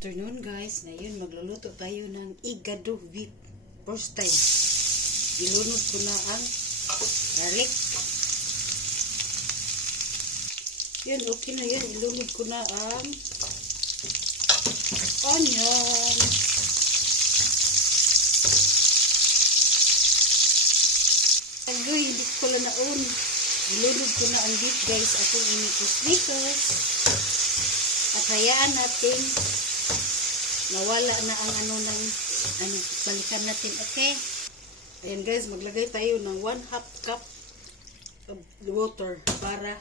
Afternoon guys, ngayon magluluto tayo ng igado with first time. Ilunod ko na ang garlic. Yan, okay na yan. Ilunod ko na ang onion. Agoy, hindi ko pala naon. Ilunod ko na ang beef guys. Akong inikos-nikos. At hayaan natin nawala na ang balikan natin, okay? Ayan guys, maglagay tayo ng 1/2 cup of water para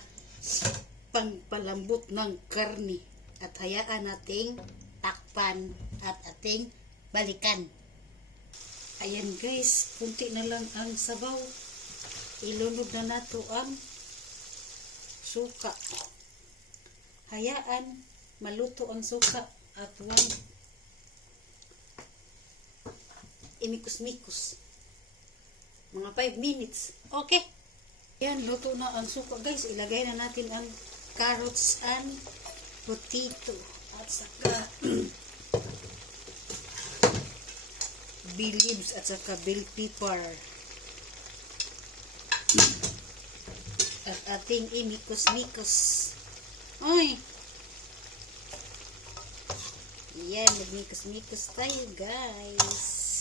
pangpalambot ng karni. At hayaan nating takpan at ating balikan. Ayan guys, kunti na lang ang sabaw. Ilunod na nato ang suka. Hayaan maluto ang suka at imikos-mikos. Mga 5 minutes. Okay. Yan, luto na ang suka guys. Ilagay na natin ang carrots and potato. At saka bay leaves at saka bell pepper. At ating imikos-mikos. Ay! Yan, nagmikos-mikos tayo guys.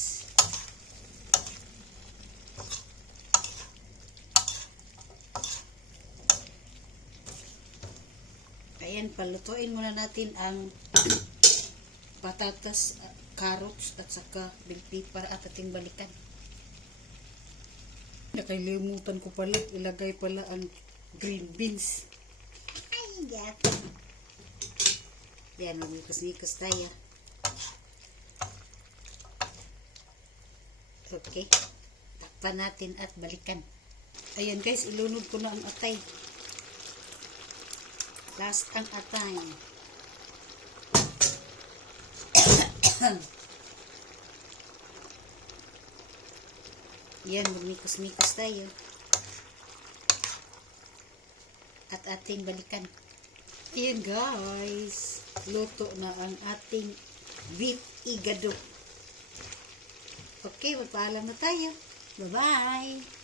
Ayan, palutuin muna natin ang patatas, carrots at saka bell pepper at ating balikan. Nakalimutan ko pala, ilagay pala ang green beans. Ay, gato. Yan, magmikos-mikos tayo. Okay. Takpan natin at balikan. Ayan guys, ilunod ko na ang atay. Last ang atay. Yan, magmikos-mikos tayo. At ating balikan. Ayan guys, luto na ang ating beef igado. Okay, magpaalam na tayo. Bye-bye!